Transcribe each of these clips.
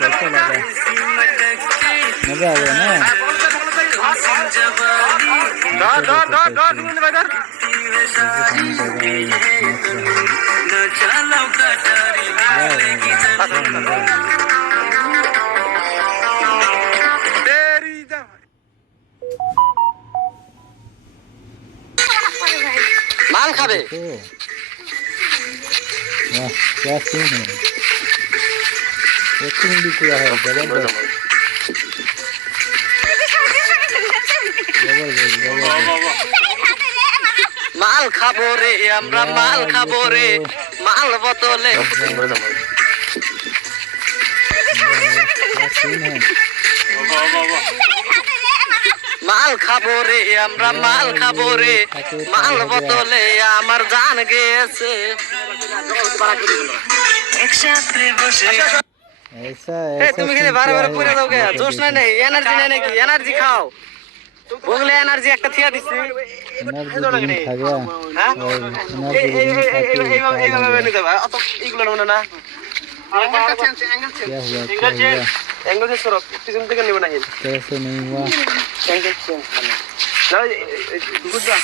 कैसा लगा? मजा आ गया ना? माल खाबे क्या सीन है? एक्टिंग भी किया है जबरदस्त। माल खाबो रे আমরা माल खाबो रे माल बोतले क्या सीन है? माल खाबो रे আমরা माल खाबो रे माल बोतले আমার জান গেছে একসাথে বসে ऐसा তুমি কি বারবার পড়ে যাও কে জোশ নাই এনার্জি নাই নাকি এনার্জি খাও বগলে এনার্জি একটা থিয়া দিছি एनर्जी ड्रिंक खा गया হ্যাঁ और एनर्जी ड्रिंक खा के এইভাবে বেনে দেবা অত ইগুলো না না क्या हुआ क्या हुआ? एंगल से सरो पिछन থেকে নিব না হিল कैसे नहीं हुआ? एंगल चेंज करना ना गुड जा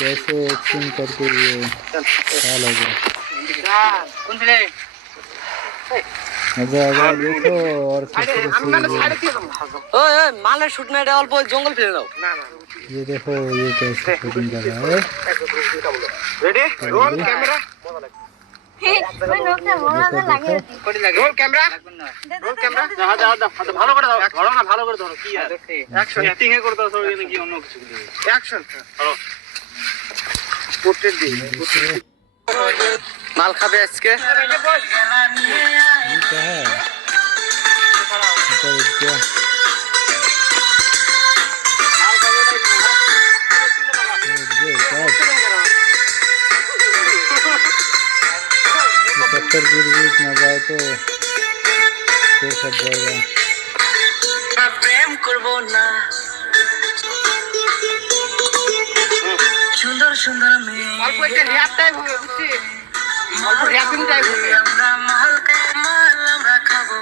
कैसे एक्टिंग करके ये साल हो गया? कौन दिले मजा आ गया देखो और ओए माले शूट नहीं डाल बोल जंगल फिर जाओ ये देखो ये कैसे शूटिंग कर रहा है। Ready roll camera roll camera roll camera ভালো করে দাও ধরো না ভালো করে ধরো কি আর অ্যাকশন অ্যাক্টিং এ করতে হবে নাকি অন্য কিছু অ্যাকশন ধরো পোর্ট্রেট দি মাল খাবে আজকে ये क्या है? ऊपर उठ गया। पत्थर गिर ना जाए तो फिर फट जाएगा। প্রেম করব না সুন্দর সুন্দর মেয়ে অল্প একটা রিয়াপ টাইপ হবে বুঝছি অল্প রিয়াপিং টাইপ হবে আমরা আমরা খাবো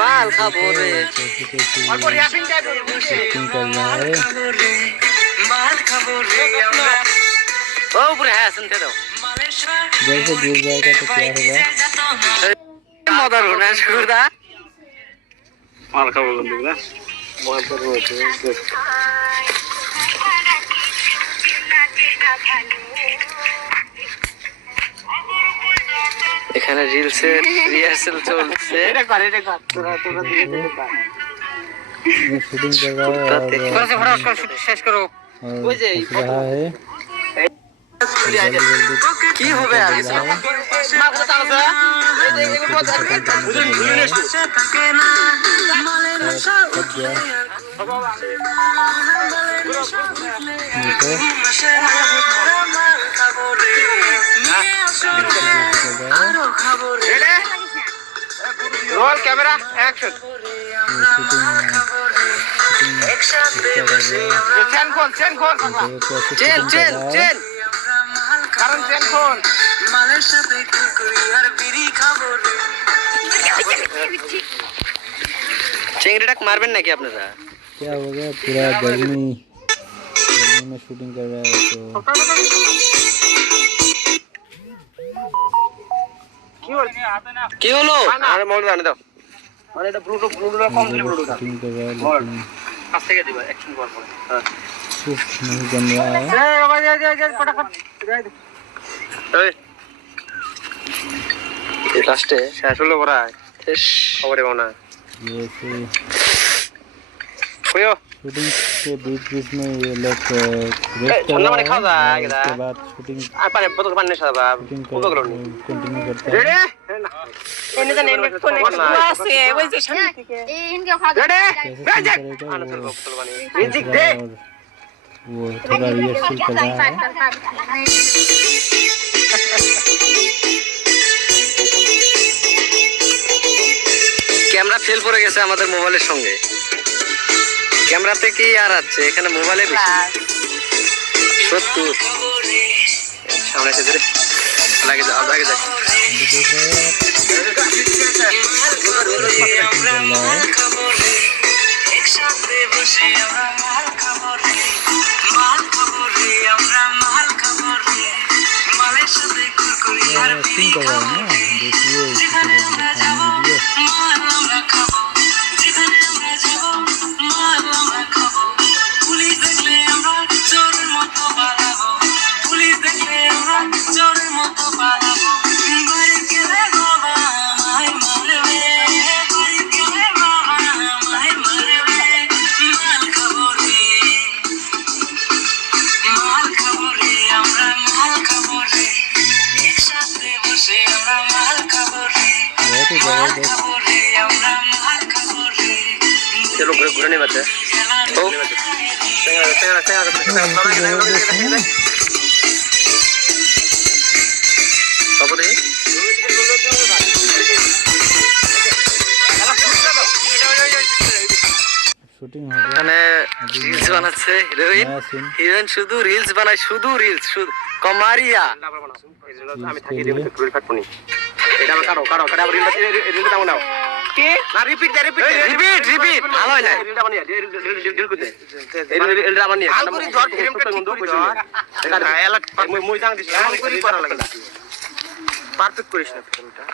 মাল খাবো রে অল্প রিয়াপিং টাইপ হবে বুঝছি शूटिंग कर रहा है। মাল খাবো রে আমরা ও পুরো হ্যাঁ শুনতে দাও जैसे गिर जाएगा तो क्या होगा? মজার হোনা শুরদা माल खाबो बंदूक ना এখানে রিলসের রিহার্সাল চলছে ये शूटिंग कर रहा है শেষ করো और हंस रहा है। जल्दी जल्दी কি হবে আর কিছু মা কথা আছে এই যে এগুলো কথা বুঝুন বুঝুন फट गया। देखो रोल कैमरा एक्शन चैन खोल चैन चैन चैन कारण चैन खोल मालेर साथे कुकुरी আর বিড়ি খাবো চেংড়িটাক মারবেন নাকি আপনারা क्या हो गया? पूरा गर्मी में शूटिंग कर रहा है तो কি হলো আরে মোবাইল আনে দাও মানে এটা ব্লুটুথ কম দিলে ব্লুটুথ शूटिंग कर रहा है लेकिन কাছ থেকে দিবা অ্যাকশন করার পরে হ্যাঁ कुछ नहीं बन रहा है। এই বাবা যা ফটাফট এই এই লাস্টে শেষ হলো বড়া শেষ খবরে বানা जैसे কইও शूटिंग के बीच में ये लोग रेस्ट कर ठंडा रहा पानी खा जा, है और किधर? उसके बाद शूटिंग আর পানি বোতল পানি নেশা বাবা शूटिंग উপকরণ कंटिन्यू करता है। রেডি এনে জানেন কোনে আছে ওই যে সামনে থেকে রেডি कैसे शूटिंग करेगा वो বোতল পানি देख মিউজিক रहा দে है और वो थोड़ा रिहर्सल कर रहा है। ক্যামেরা ফেল পড়ে গেছে আমাদের মোবাইলের সঙ্গে ক্যামেরাতে কি আর আছে এখানে মোবাইলে বেশি 70 সামনে এসে ধরে লাগে যা আগে যা देखो জবরদস্ত चलो घुरे नहीं बचे तो শুটিং হবে মানে রিলস বানাচ্ছে হিরোইন নয়া সিন হিরোইন শুধু রিলস বানায় শুধু রিলস শুধু কমারিয়া আমি থাকি রিল কাটবো নি এটা কাটো কাটো কাটা রিলটা দাও নাও কি না রিপিট ভালো হয় না রিলটা বানিয়ে রিল করতে রিলটা বানিয়ে ভালো করে ধর ফ্রেমটা ঠিক করে ধর এটা ডায়ালগ মই জাং দিছ ভালো করে করা লাগে পারফেক্ট করিস না ফ্রেমটা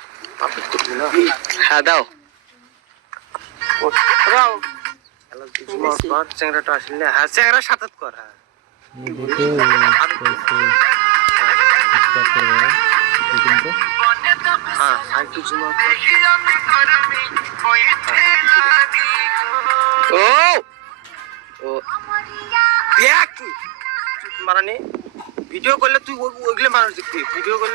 পারফেক্ট করবি না হ্যাঁ দাও দাও হ্যালো তোমার পার চেংড়াটা আসলে হ্যাঁ চেংড়া সাথে কর হ্যাঁ ये देखो कैसे स्टार्ट कर रहा है शूटिंग को हाँ आई टू जुमा ओ ओ देख मारानी ভিডিও করলে তুই ওইগুলো মানুষ দেখবি ভিডিও করলে